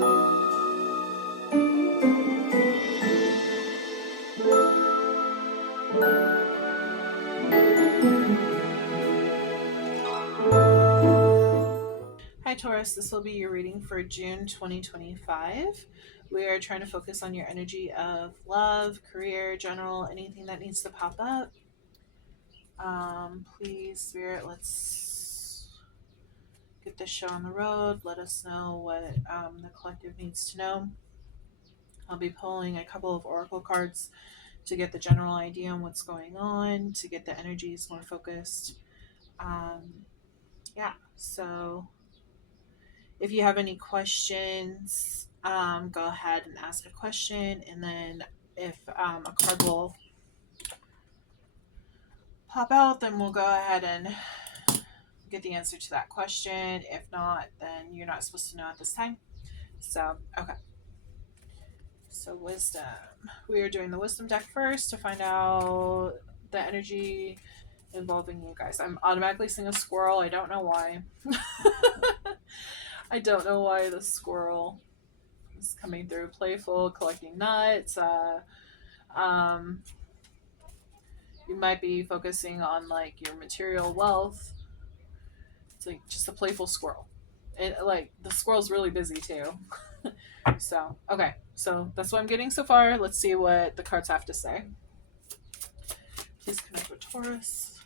Hi Taurus, this will be your reading for June 2025. We are trying to focus on your energy of love, career, general, anything that needs to pop up. Please, Spirit, let's get this show on the road. Let us know what the collective needs to know. I'll be pulling a couple of oracle cards to get the general idea on what's going on, to get the energies more focused. Yeah, so if you have any questions, go ahead and ask a question, and then if a card will pop out, then we'll go ahead and get the answer to that question. If not, then you're not supposed to know at this time. So, okay. So, wisdom. We are doing the wisdom deck first to find out the energy involving you guys. I'm automatically seeing a squirrel. I don't know why. I don't know why the squirrel is coming through. Playful, collecting nuts. You might be focusing on like your material wealth. It's like just a playful squirrel. Like the squirrel's really busy too. So, okay. So that's what I'm getting so far. Let's see what the cards have to say. Please connect with Taurus.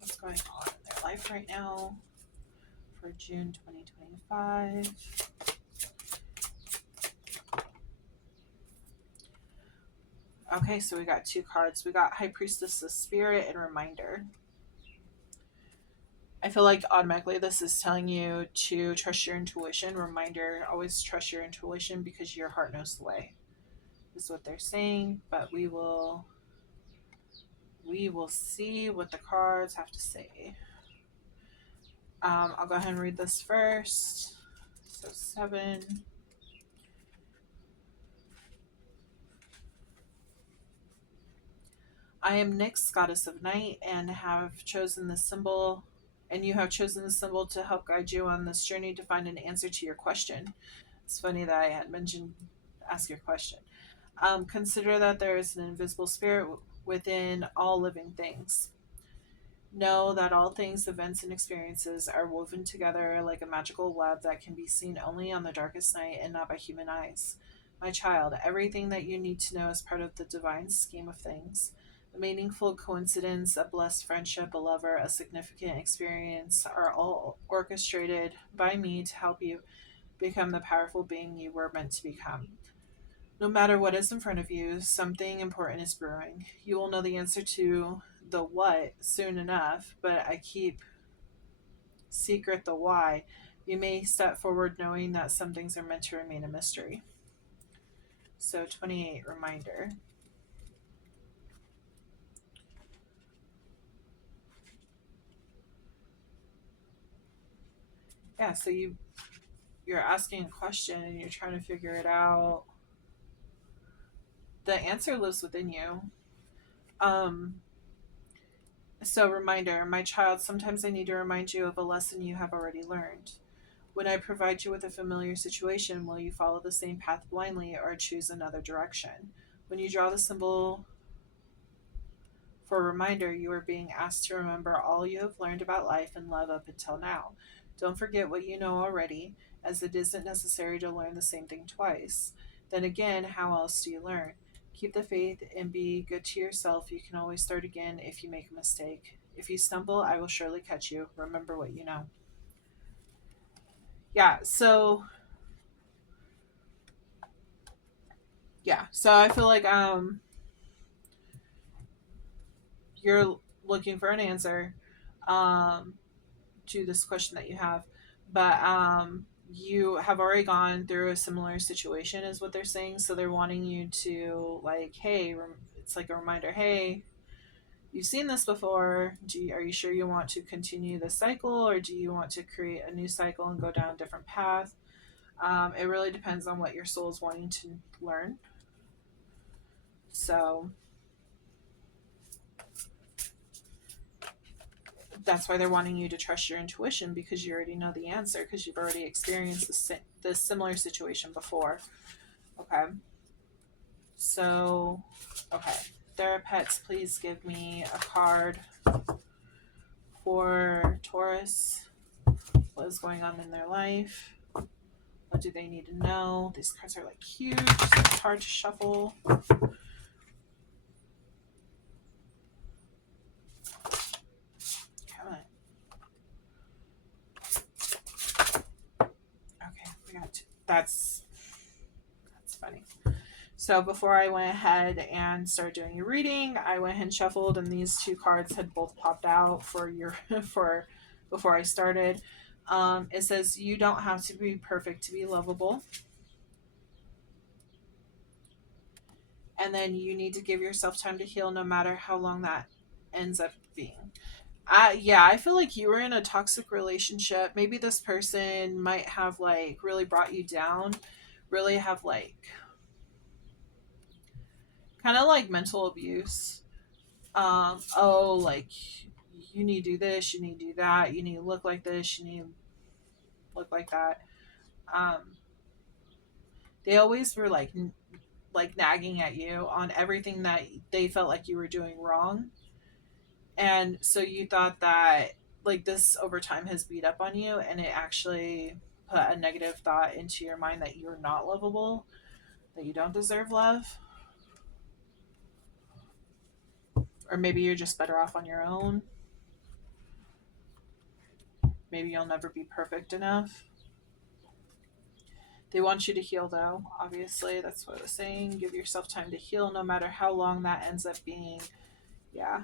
What's going on in their life right now for June 2025? Okay, so we got two cards. We got High Priestess of Spirit and Reminder. I feel like automatically this is telling you to trust your intuition. Reminder, always trust your intuition because your heart knows the way. Is what they're saying, but we will see what the cards have to say. I'll go ahead and read this first. So 7. I am Nyx, goddess of night, and have chosen the symbol, and you have chosen the symbol to help guide you on this journey to find an answer to your question. It's funny that I had mentioned ask your question. Consider that there is an invisible spirit within all living things. Know that all things, events, and experiences are woven together like a magical web that can be seen only on the darkest night and not by human eyes. My child, everything that you need to know is part of the divine scheme of things. A meaningful coincidence, a blessed friendship, a lover, a significant experience are all orchestrated by me to help you become the powerful being you were meant to become. No matter what is in front of you, something important is brewing. You will know the answer to the what soon enough, but I keep secret the why. You may step forward knowing that some things are meant to remain a mystery. So 28 reminder. Yeah, so you're asking a question and you're trying to figure it out. The answer lives within you. So reminder, my child, sometimes I need to remind you of a lesson you have already learned. When I provide you with a familiar situation, will you follow the same path blindly or choose another direction? When you draw the symbol for a reminder, you are being asked to remember all you have learned about life and love up until now. Don't forget what you know already, as it isn't necessary to learn the same thing twice. Then again, how else do you learn? Keep the faith and be good to yourself. You can always start again if you make a mistake. If you stumble, I will surely catch you. Remember what you know. Yeah, so I feel like you're looking for an answer um to this question that you have, but you have already gone through a similar situation is what they're saying, so they're wanting you to like, hey, it's like a reminder, hey, you've seen this before. Are you sure you want to continue the cycle, or do you want to create a new cycle and go down a different path? It really depends on what your soul is wanting to learn. So That's why they're wanting you to trust your intuition, because you already know the answer, because you've already experienced this similar situation before. Okay. So, okay. Therapests, please give me a card for Taurus. What is going on in their life? What do they need to know? These cards are like huge, so it's hard to shuffle. Come on. Okay, we got two. That's funny. So before I went ahead and started doing your reading, I went ahead and shuffled, and these two cards had both popped out for your for before I started. It says you don't have to be perfect to be lovable, and then you need to give yourself time to heal, no matter how long that ends up being. Yeah, I feel like you were in a toxic relationship. Maybe this person might have like really brought you down, really have like kind of like mental abuse. Oh, like you need to do this, you need to do that, you need to look like this, you need to look like that. Um, they always were like nagging at you on everything that they felt like you were doing wrong, and so you thought that like this over time has beat up on you, and it actually put a negative thought into your mind that you're not lovable, that you don't deserve love, or maybe you're just better off on your own. Maybe you'll never be perfect enough. They want you to heal, though. Obviously, that's what I was saying. Give yourself time to heal, no matter how long that ends up being. Yeah.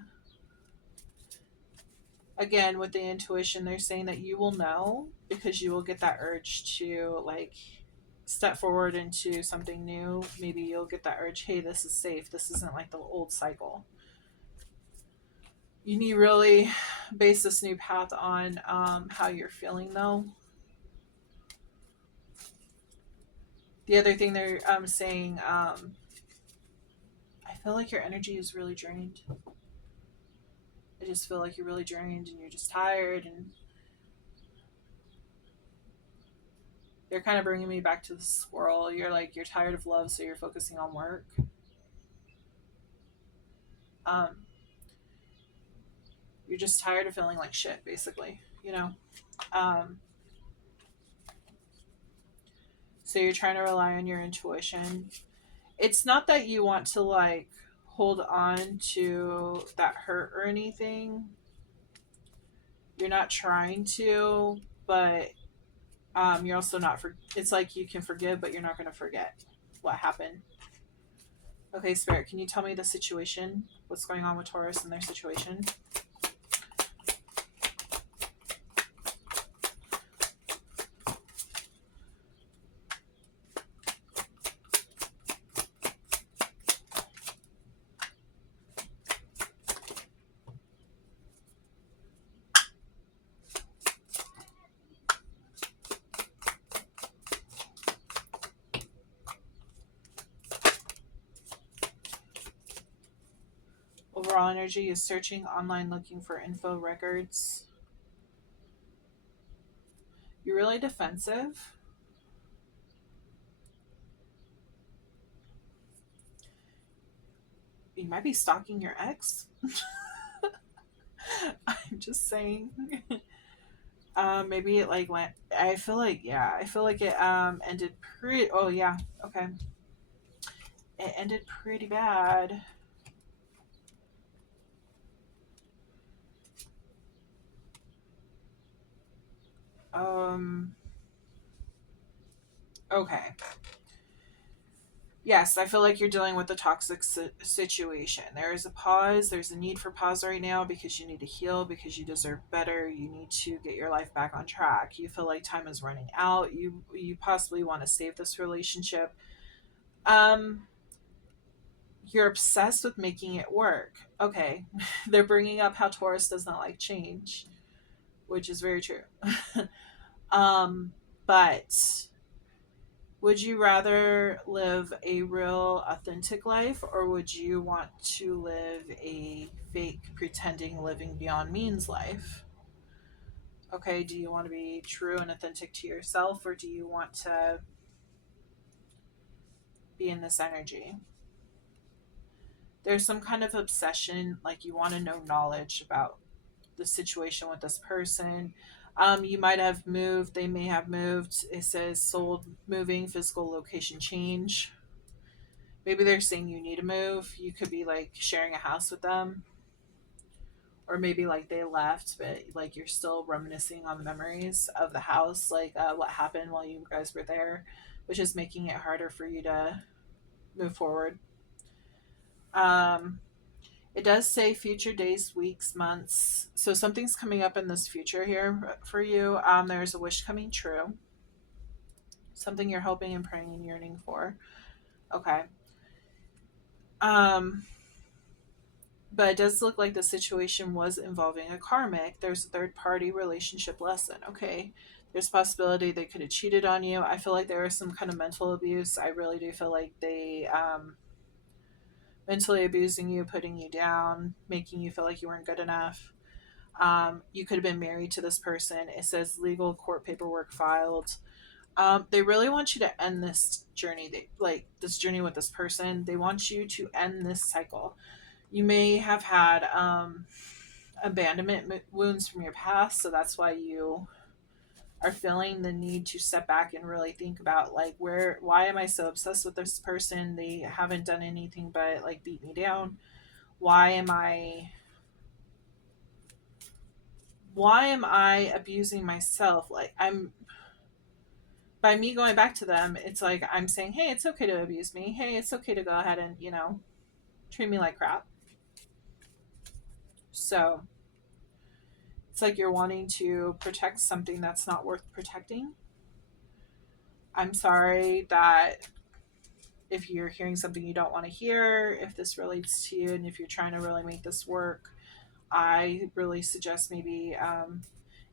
Again, with the intuition, they're saying that you will know, because you will get that urge to like step forward into something new. Maybe you'll get that urge, hey, this is safe. This isn't like the old cycle. You need really base this new path on how you're feeling, though. The other thing they're saying, I feel like your energy is really drained. I just feel like you're really drained and you're just tired, and they're kind of bringing me back to the squirrel. You're like, you're tired of love, so you're focusing on work. Um, you're just tired of feeling like shit, basically, you know? Um, so you're trying to rely on your intuition. It's not that you want to like hold on to that hurt or anything. You're not trying to, but you're also not for. It's like you can forgive, but you're not going to forget what happened. Okay, Spirit, can you tell me the situation? What's going on with Taurus and their situation? Overall energy is searching online, looking for info records. You're really defensive. You might be stalking your ex. I'm just saying. Maybe it like went. I feel like yeah. I feel like it ended pretty. Oh yeah. Okay. It ended pretty bad. Um. Okay. Yes, I feel like you're dealing with a toxic situation. There is a pause. There's a need for pause right now, because you need to heal, because you deserve better. You need to get your life back on track. You feel like time is running out. You possibly want to save this relationship. Um, you're obsessed with making it work. Okay, they're bringing up how Taurus does not like change, which is very true. But would you rather live a real, authentic life, or would you want to live a fake, pretending, living beyond means life? Okay, do you want to be true and authentic to yourself, or do you want to be in this energy? There's some kind of obsession, like you want to know knowledge about the situation with this person. You might have moved, they may have moved. It says sold, moving, physical location change. Maybe they're saying you need to move. You could be like sharing a house with them, or maybe like they left, but like you're still reminiscing on the memories of the house, like what happened while you guys were there, which is making it harder for you to move forward. Um, it does say future days, weeks, months. So something's coming up in this future here for you. There's a wish coming true, something you're hoping and praying and yearning for. Okay. Um, but it does look like the situation was involving a karmic. There's a third party relationship lesson. Okay. There's possibility they could have cheated on you. I feel like there was some kind of mental abuse. I really do feel like they mentally abusing you, putting you down, making you feel like you weren't good enough. You could have been married to this person. It says legal court paperwork filed. They really want you to end this journey. Like this journey with this person. They want you to end this cycle. You may have had abandonment wounds from your past, so that's why you are feeling the need to step back and really think about like why am I so obsessed with this person? They haven't done anything but like beat me down. Why am I abusing myself? Like I'm by me going back to them, it's like I'm saying, hey, it's okay to abuse me. Hey, it's okay to go ahead and, treat me like crap. So it's like you're wanting to protect something that's not worth protecting. I'm sorry that if you're hearing something you don't want to hear, if this relates to you and if you're trying to really make this work, I really suggest maybe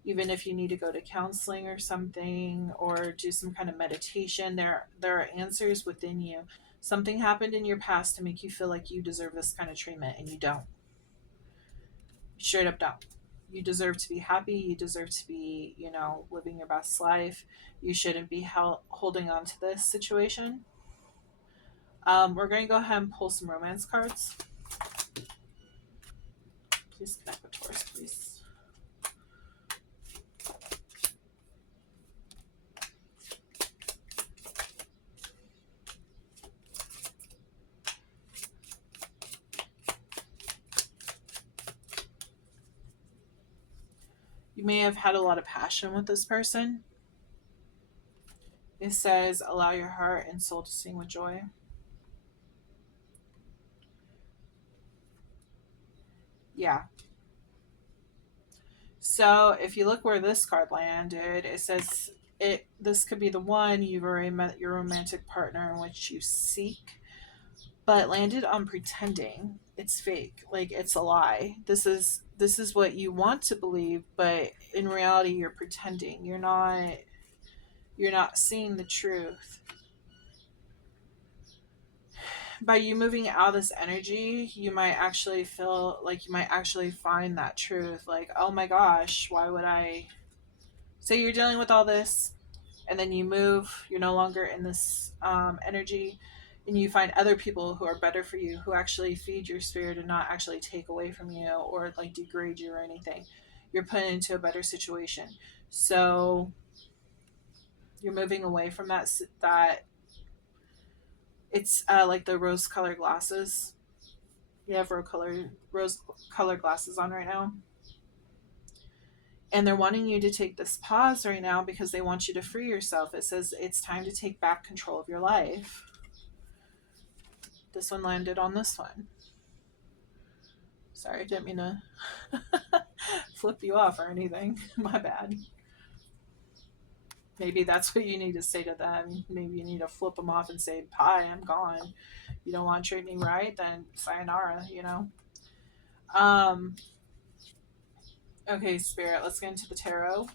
even if you need to go to counseling or something or do some kind of meditation, there are answers within you. Something happened in your past to make you feel like you deserve this kind of treatment, and you don't. You straight up don't. You deserve to be happy. You deserve to be, living your best life. You shouldn't be holding on to this situation. We're going to go ahead and pull some romance cards. Please connect with Taurus, please. You may have had a lot of passion with this person. It says, allow your heart and soul to sing with joy. Yeah. So if you look where this card landed, it says this could be the one you've already met your romantic partner in which you seek, but landed on pretending. It's fake, like it's a lie. This is what you want to believe, but in reality you're pretending. You're not seeing the truth. By you moving out of this energy, you might actually feel like you might actually find that truth. Like, oh my gosh, why would I? So you're dealing with all this, and then you move. You're no longer in this energy, and you find other people who are better for you, who actually feed your spirit and not actually take away from you or like degrade you or anything. You're put into a better situation. So you're moving away from that. It's like the rose colored glasses. You have rose colored glasses on right now. And they're wanting you to take this pause right now because they want you to free yourself. It says it's time to take back control of your life. This one landed on this one. Sorry, I didn't mean to flip you off or anything. My bad. Maybe that's what you need to say to them. Maybe you need to flip them off and say, "Bye, I'm gone. You don't want to treat me right, then sayonara." Um, okay, Spirit, let's get into the tarot.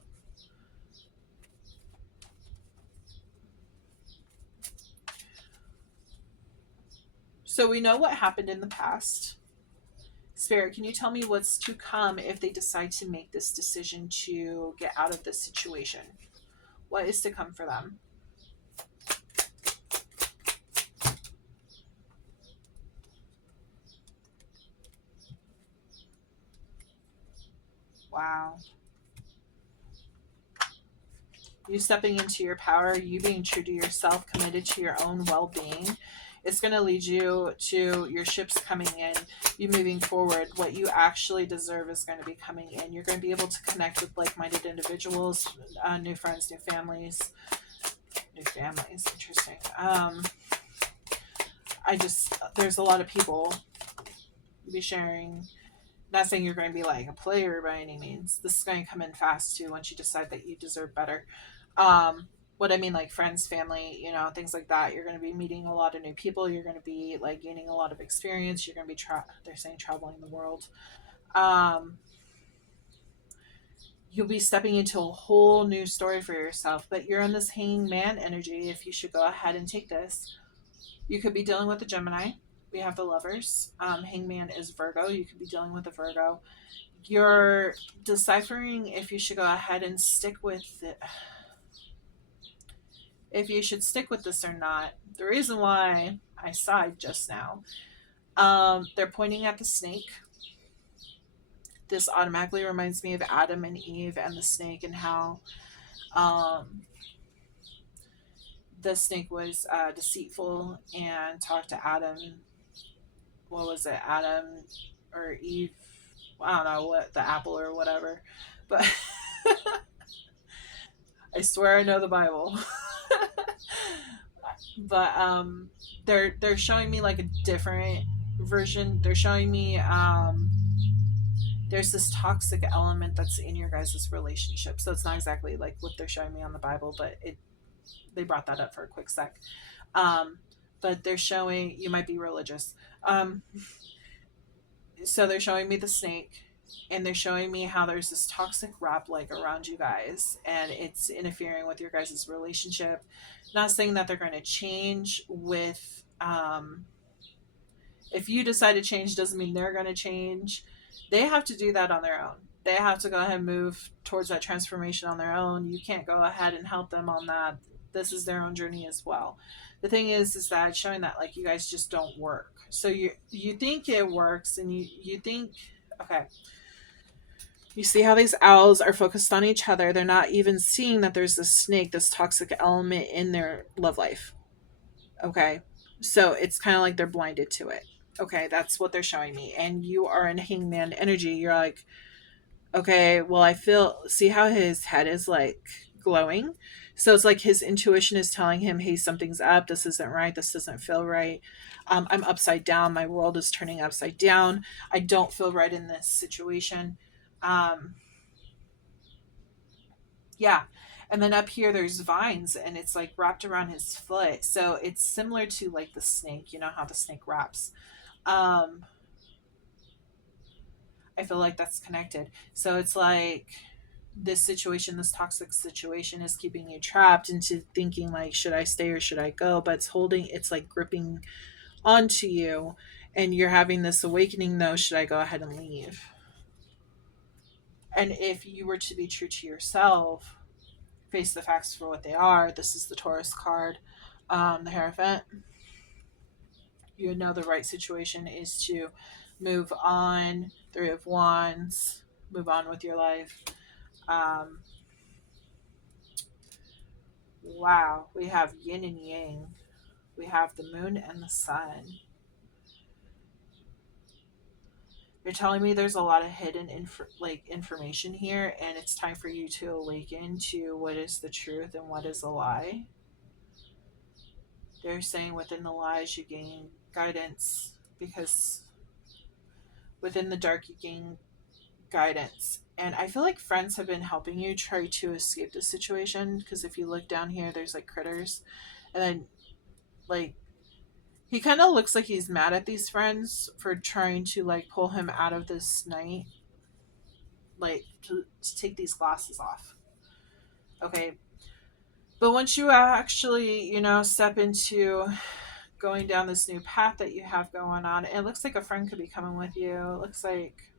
So we know what happened in the past. Spirit, can you tell me what's to come if they decide to make this decision to get out of this situation? What is to come for them? Wow. You stepping into your power, you being true to yourself, committed to your own well being. It's going to lead you to your ships coming in, you moving forward. What you actually deserve is going to be coming in. You're going to be able to connect with like minded individuals, new friends, new families. New families, interesting. There's a lot of people be sharing. Not saying you're going to be like a player by any means. This is going to come in fast too once you decide that you deserve better. What I mean, like friends, family, things like that. You're going to be meeting a lot of new people. You're going to be like gaining a lot of experience. You're going to be they're saying traveling the world. Um, you'll be stepping into a whole new story for yourself. But you're in this hangman energy. If you should go ahead and take this, you could be dealing with a Gemini. We have the lovers. Hangman is Virgo. You could be dealing with a Virgo. You're deciphering if you should go ahead and stick with it, if you should stick with this or not. The reason why I sighed just now, they're pointing at the snake. This automatically reminds me of Adam and Eve and the snake, and how the snake was deceitful and talked to Adam. What was it, Adam or Eve? I don't know what, the apple or whatever, but I swear I know the Bible. But they're showing me like a different version. They're showing me there's this toxic element that's in your guys' relationship. So it's not exactly like what they're showing me on the Bible, but they brought that up for a quick sec. But they're showing you might be religious. So they're showing me the snake, and they're showing me how there's this toxic wrap like around you guys, and it's interfering with your guys' relationship. Not saying that they're going to change with if you decide to change doesn't mean they're going to change. They have to do that on their own. They have to go ahead and move towards that transformation on their own. You can't go ahead and help them on that. This is their own journey as well. The thing is that it's showing that like you guys just don't work. So you think it works, and you think, okay, you see how these owls are focused on each other. They're not even seeing that there's this snake, this toxic element in their love life. Okay. So it's kind of like they're blinded to it. Okay, that's what they're showing me. And you are in hangman energy. You're like, okay, well, see how his head is like glowing? So it's like his intuition is telling him, hey, something's up. This isn't right. This doesn't feel right. I'm upside down. My world is turning upside down. I don't feel right in this situation. Um, yeah. And then up here, there's vines, and it's like wrapped around his foot. So it's similar to like the snake, you know how the snake wraps. Um, I feel like that's connected. So it's like this situation, this toxic situation is keeping you trapped into thinking like, should I stay or should I go? But it's like gripping onto you, and you're having this awakening though, should I go ahead and leave? And if you were to be true to yourself, face the facts for what they are, this is the Taurus card, the Hierophant. You know the right situation is to move on. Three of Wands, move on with your life. Um, wow, we have yin and yang. We have the moon and the sun. You're telling me there's a lot of hidden information here, and it's time for you to awaken to what is the truth and what is a lie. They're saying within the lies you gain guidance, because within the dark you gain guidance. And I feel like friends have been helping you try to escape the situation, because if you look down here, there's like critters, and then like he kind of looks like he's mad at these friends for trying to like pull him out of this night, like to take these glasses off. Okay. But once you actually, step into going down this new path that you have going on. It looks like a friend could be coming with you. It looks like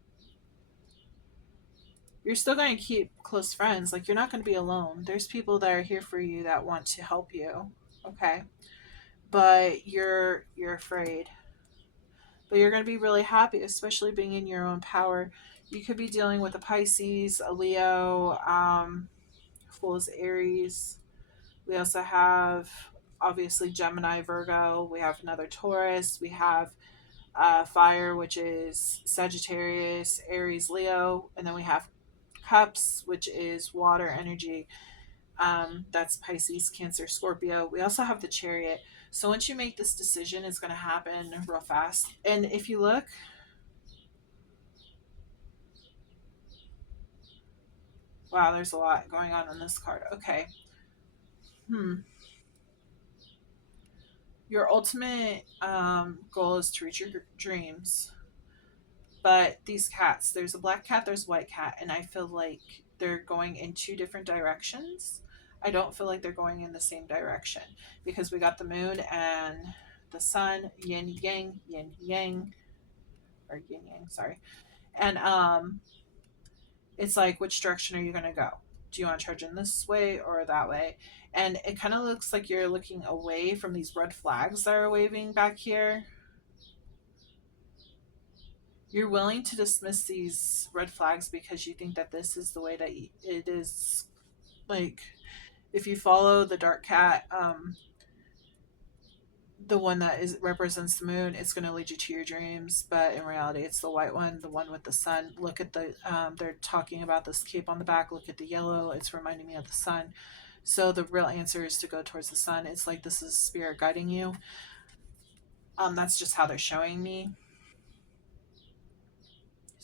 you're still going to keep close friends. Like, you're not going to be alone. There's people that are here for you that want to help you. Okay. But you're afraid. But you're going to be really happy, especially being in your own power. You could be dealing with a Pisces, a Leo, Fool's Aries. We also have obviously Gemini, Virgo. We have another Taurus. We have fire, which is Sagittarius, Aries, Leo. And then we have Cups, which is water energy. That's Pisces, Cancer, Scorpio. We also have the Chariot. So once you make this decision, it's going to happen real fast. And if you look, wow, there's a lot going on this card. Okay. Your ultimate goal is to reach your dreams. But these cats, there's a black cat, there's a white cat, and I feel like they're going in two different directions. I don't feel like they're going in the same direction because we got the moon and the sun, yin yang, or yin yang, sorry. And it's like, which direction are you going to go? Do you want to charge in this way or that way? And it kind of looks like you're looking away from these red flags that are waving back here. You're willing to dismiss these red flags because you think that this is the way that it is. Like, if you follow the dark cat, the one that is represents the moon, it's going to lead you to your dreams. But in reality, it's the white one, the one with the sun. Look at the they're talking about this cape on the back. Look at the yellow, it's reminding me of the sun. So the real answer is to go towards the sun. It's like this is spirit guiding you. That's just how they're showing me.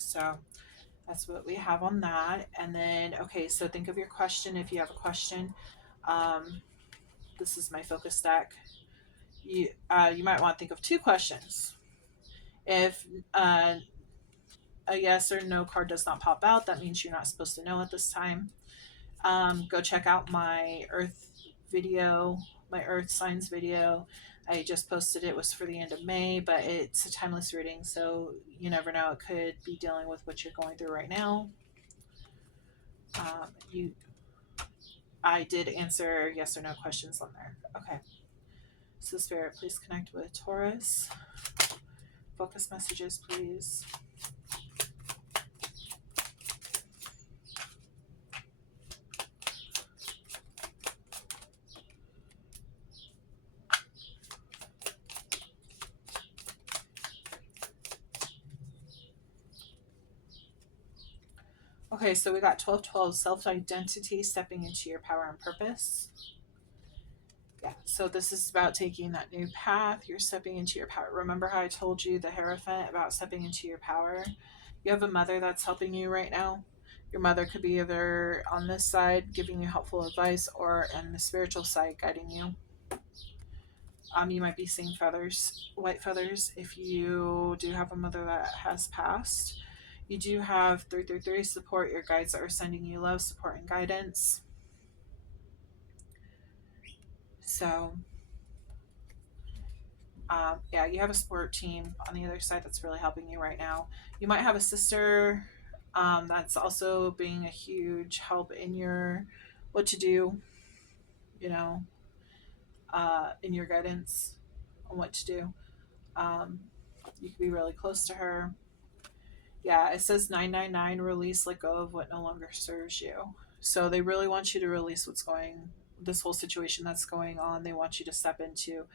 So that's what we have on that. And then, okay, so think of your question if you have a question. Um, this is my focus deck. You might want to think of two questions. If a yes or no card does not pop out, that means you're not supposed to know at this time. Go check out my Earth video, my Earth signs video. I just posted it. It was for the end of May, but it's a timeless reading, so you never know. It could be dealing with what you're going through right now. You, I did answer yes or no questions on there. Okay. So Spirit, please connect with Taurus. Focus messages, please. Okay, so we got 1212, self-identity, stepping into your power and purpose. Yeah, so this is about taking that new path. You're stepping into your power. Remember how I told you the Hierophant about stepping into your power? You have a mother that's helping you right now. Your mother could be either on this side giving you helpful advice or on the spiritual side guiding you. You might be seeing feathers, white feathers, if you do have a mother that has passed. You do have 333 support, your guides that are sending you love, support, and guidance. So, yeah, you have a support team on the other side that's really helping you right now. You might have a sister that's also being a huge help in your what to do, you know, in your guidance on what to do. You could be really close to her. Yeah, it says 999 release, let go of what no longer serves you. So they really want you to release this whole situation that's going on. They want you to step into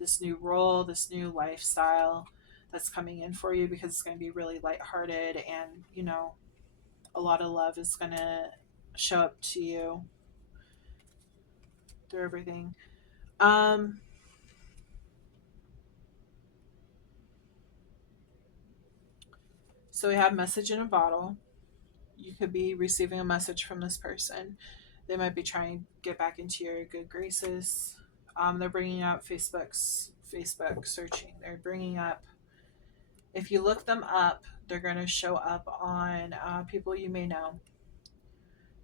this new role, this new lifestyle that's coming in for you because it's going to be really lighthearted and, a lot of love is going to show up to you through everything. So we have message in a bottle. You could be receiving a message from this person. They might be trying to get back into your good graces. They're bringing up Facebook searching. They're bringing up, if you look them up, they're going to show up on people you may know.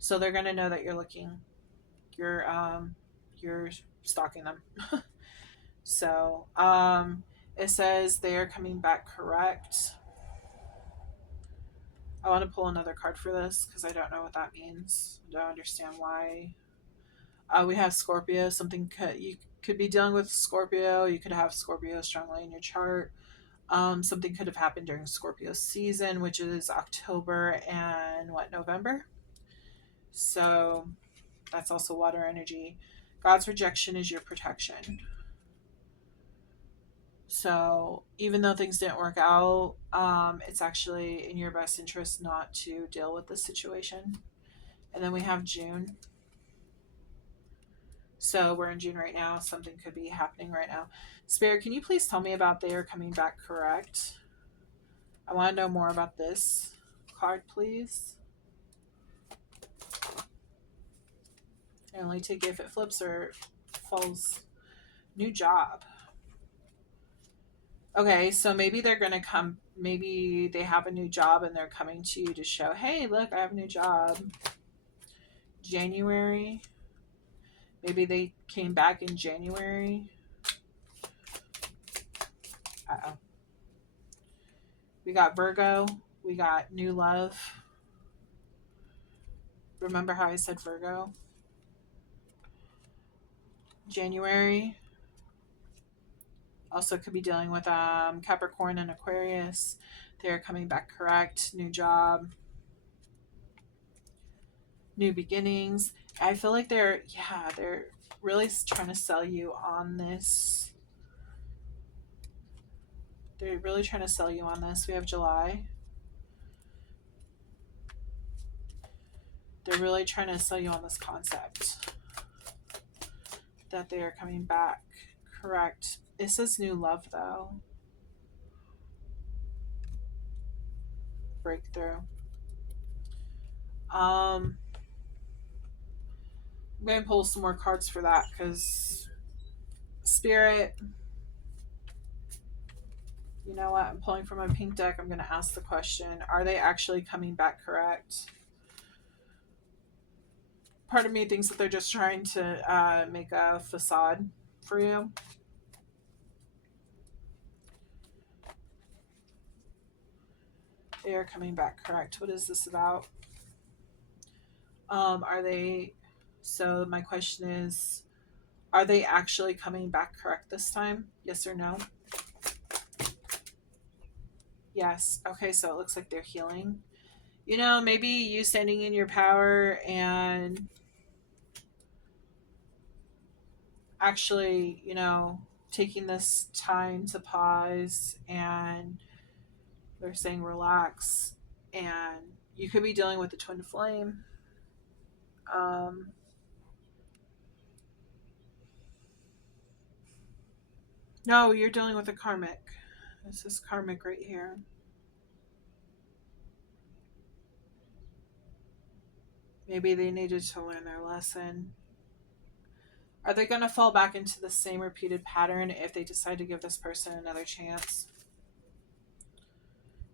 So they're going to know that you're looking. You're stalking them. So, it says they are coming back correct. I want to pull another card for this because I don't know what that means. I don't understand why. We have Scorpio. Something you could be dealing with Scorpio. You could have Scorpio strongly in your chart. Something could have happened during Scorpio season, which is October and what, November. So that's also water energy. God's rejection is your protection. So even though things didn't work out, it's actually in your best interest not to deal with the situation. And then we have June. So we're in June right now. Something could be happening right now. Spirit, can you please tell me about they are coming back correct? I want to know more about this card, please. I only take it if it flips or falls. New job. Okay, so maybe they're going to come. Maybe they have a new job and they're coming to you to show, hey, look, I have a new job. January. Maybe they came back in January. Uh-oh. We got Virgo. We got new love. Remember how I said Virgo? January. Also could be dealing with Capricorn and Aquarius. They're coming back correct. New job. New beginnings. I feel like they're really trying to sell you on this. They're really trying to sell you on this. We have July. They're really trying to sell you on this concept that they are coming back correct. It says new love though. Breakthrough. I'm going to pull some more cards for that because Spirit, you know what? I'm pulling from my pink deck. I'm going to ask the question, are they actually coming back correct? Part of me thinks that they're just trying to make a facade for you. They are coming back correct. What is this about? Are they... So my question is, are they actually coming back correct this time? Yes or no? Yes. Okay, so it looks like they're healing. You know, maybe you standing in your power and actually, taking this time to pause, and they're saying relax, and you could be dealing with the twin flame. No, you're dealing with a karmic. This is karmic right here. Maybe they needed to learn their lesson. Are they going to fall back into the same repeated pattern if they decide to give this person another chance?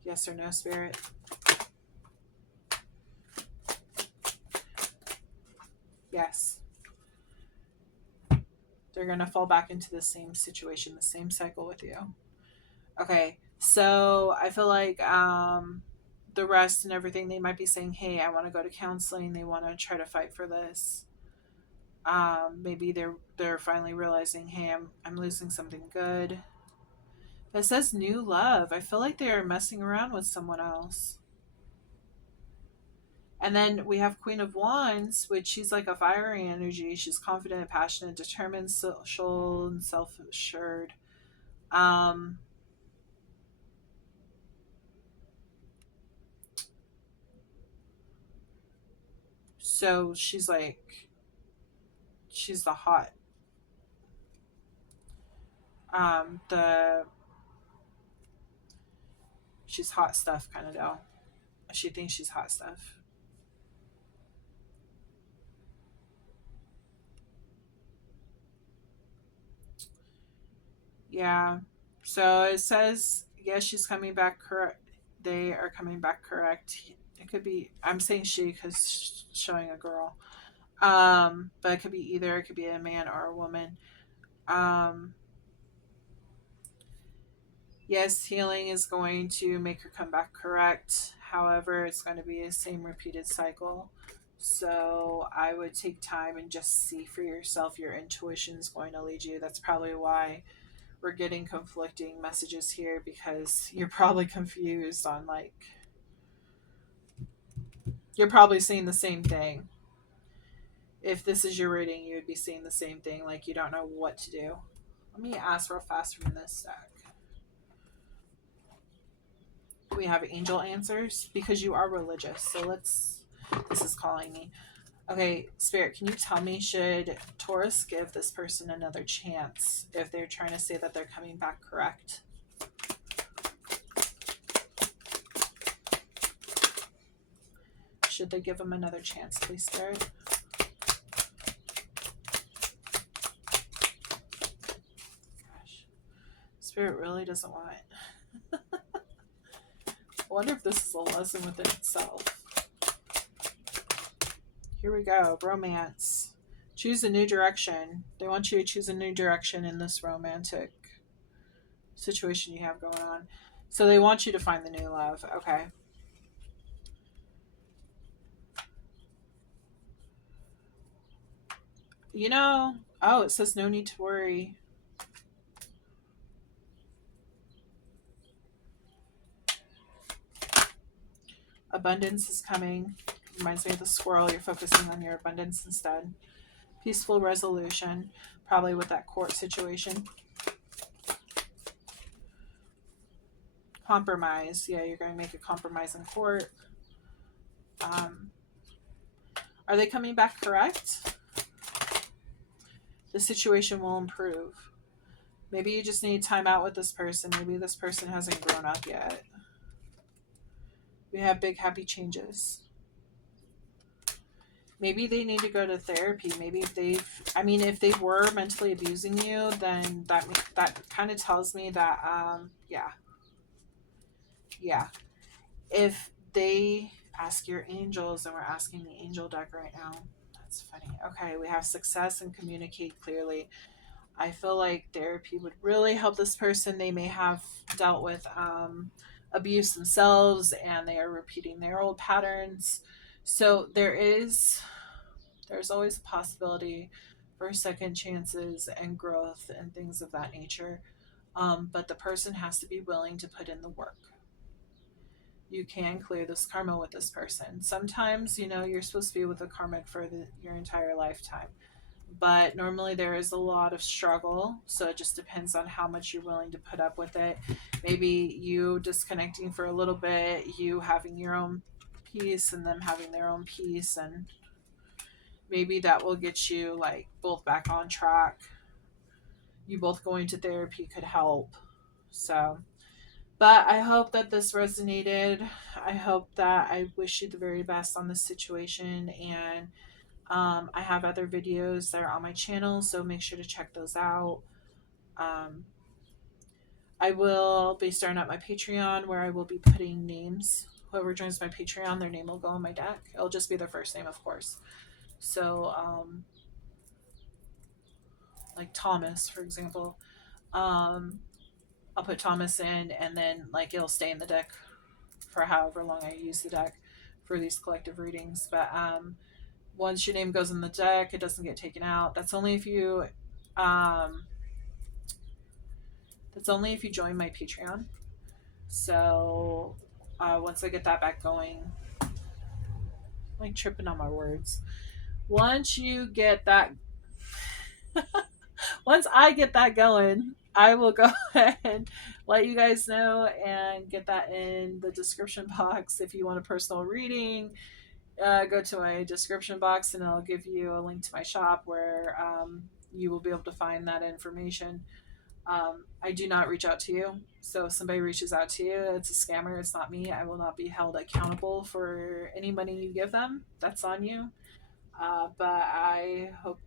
Yes or no, Spirit? Yes. They're going to fall back into the same situation, the same cycle with you. Okay, so I feel like the rest and everything, they might be saying, hey, I want to go to counseling. They want to try to fight for this. Maybe they're finally realizing, hey, I'm losing something good. It says new love. I feel like they're messing around with someone else. And then we have Queen of Wands, which she's like a fiery energy. She's confident, passionate, determined, social, and self-assured. So she's the hot, the she's hot stuff kind of doll. She thinks she's hot stuff. Yeah. So it says, yes, she's coming back correct. They are coming back correct. It could be, I'm saying she because showing a girl. But it could be either. It could be a man or a woman. Um, Yes, healing is going to make her come back correct. However, it's going to be a same repeated cycle. So I would take time and just see for yourself. Your intuition is going to lead you. That's probably why we're getting conflicting messages here, because you're probably confused on, like, you're probably seeing the same thing. If this is your reading, you would be seeing the same thing, like you don't know what to do. Let me ask real fast from this deck. We have angel answers because you are religious. So this is calling me. Okay, Spirit, can you tell me, should Taurus give this person another chance if they're trying to say that they're coming back correct? Should they give them another chance, please, Spirit? Gosh. Spirit really doesn't want it. I wonder if this is a lesson within itself. Here we go. Romance. Choose a new direction. They want you to choose a new direction in this romantic situation you have going on. So they want you to find the new love. Okay. You know, oh, it says no need to worry. Abundance is coming. Reminds me of the squirrel. You're focusing on your abundance instead. Peaceful resolution, probably with that court situation. Compromise. Yeah, you're going to make a compromise in court. Are they coming back correct? The situation will improve. Maybe you just need time out with this person. Maybe this person hasn't grown up yet. We have big happy changes. Maybe they need to go to therapy. Maybe if they were mentally abusing you, then that kind of tells me that yeah. If they ask your angels, and we're asking the angel deck right now. That's funny. Okay, we have success and communicate clearly. I feel like therapy would really help this person. They may have dealt with abuse themselves, and they are repeating their old patterns. So there's always a possibility for second chances and growth and things of that nature. But the person has to be willing to put in the work. You can clear this karma with this person. Sometimes, you're supposed to be with a karmic for your entire lifetime. But normally there is a lot of struggle, so it just depends on how much you're willing to put up with it. Maybe you disconnecting for a little bit, you having your own peace and them having their own peace, and maybe that will get you like both back on track. You both going to therapy could help. So, but I hope that this resonated. I wish you the very best on this situation, and I have other videos that are on my channel, so make sure to check those out. I will be starting up my Patreon, where I will be putting names. Whoever joins my Patreon, their name will go on my deck. It'll just be their first name, of course. So, like Thomas, for example, I'll put Thomas in, and then like it'll stay in the deck for however long I use the deck for these collective readings. But once your name goes in the deck, it doesn't get taken out. That's only if you join my Patreon. So once I get that back going, I'm like tripping on my words. Once I get that going, I will go ahead and let you guys know and get that in the description box. If you want a personal reading, go to my description box and I'll give you a link to my shop where you will be able to find that information. I do not reach out to you. So if somebody reaches out to you, it's a scammer. It's not me. I will not be held accountable for any money you give them. That's on you. But I hope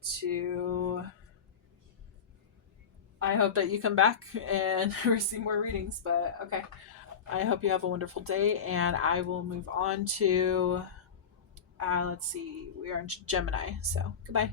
that you come back and receive more readings. But okay. I hope you have a wonderful day, and I will move on to let's see, we are in Gemini, so goodbye.